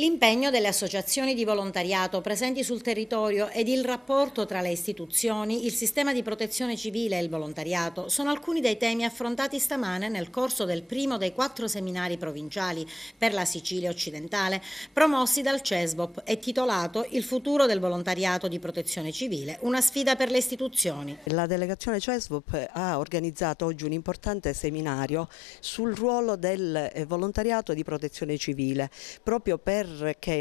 L'impegno delle associazioni di volontariato presenti sul territorio ed il rapporto tra le istituzioni, il sistema di protezione civile e il volontariato sono alcuni dei temi affrontati stamane nel corso del primo dei 4 seminari provinciali per la Sicilia occidentale promossi dal CESVOP e titolato Il futuro del volontariato di protezione civile, una sfida per le istituzioni. La delegazione CESVOP ha organizzato oggi un importante seminario sul ruolo del volontariato di protezione civile, proprio perché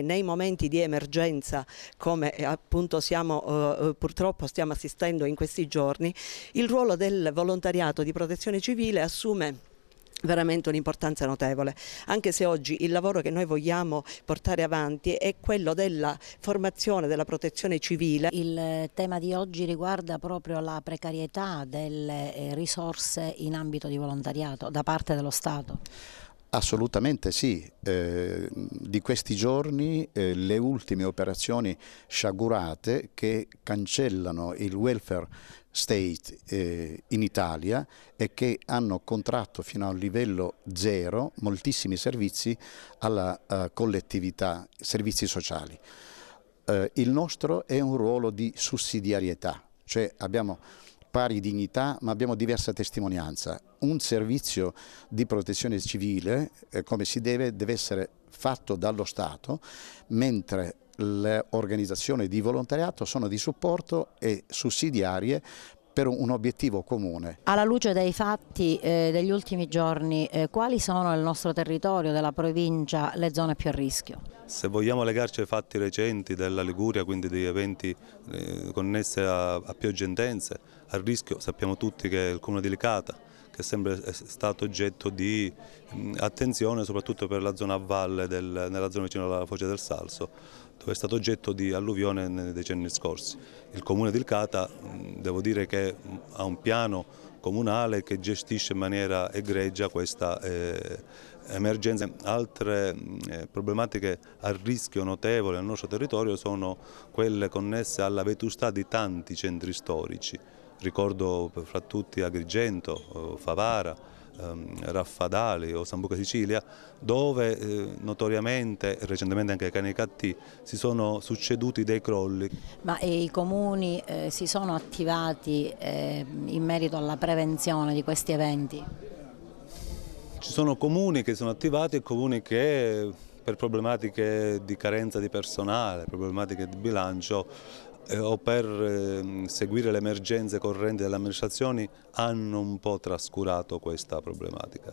nei momenti di emergenza, come appunto purtroppo stiamo assistendo in questi giorni, il ruolo del volontariato di protezione civile assume veramente un'importanza notevole, anche se oggi il lavoro che noi vogliamo portare avanti è quello della formazione della protezione civile. Il tema di oggi riguarda proprio la precarietà delle risorse in ambito di volontariato da parte dello Stato. Assolutamente sì, di questi giorni le ultime operazioni sciagurate che cancellano il welfare state in Italia e che hanno contratto fino a un livello zero moltissimi servizi alla collettività, servizi sociali. Il nostro è un ruolo di sussidiarietà, cioè abbiamo pari dignità ma abbiamo diversa testimonianza. Un servizio di protezione civile, come si deve essere fatto dallo Stato, mentre le organizzazioni di volontariato sono di supporto e sussidiarie per un obiettivo comune. Alla luce dei fatti degli ultimi giorni, quali sono nel nostro territorio, della provincia, le zone più a rischio? Se vogliamo legarci ai fatti recenti della Liguria, quindi degli eventi connessi a piogge intense, a rischio sappiamo tutti che è il comune di Licata, che sempre è stato oggetto di attenzione soprattutto per la zona a valle, nella zona vicino alla foce del Salso, dove è stato oggetto di alluvione nei decenni scorsi. Il comune di Licata devo dire che ha un piano comunale che gestisce in maniera egregia questa emergenza. Altre problematiche a rischio notevole nel nostro territorio sono quelle connesse alla vetustà di tanti centri storici. Ricordo fra tutti Agrigento, Favara, Raffadali o Sambuca Sicilia, dove notoriamente e recentemente anche Canicattì si sono succeduti dei crolli. Ma i comuni si sono attivati in merito alla prevenzione di questi eventi? Ci sono comuni che sono attivati e comuni che per problematiche di carenza di personale, problematiche di bilancio o per seguire le emergenze correnti delle amministrazioni hanno un po' trascurato questa problematica.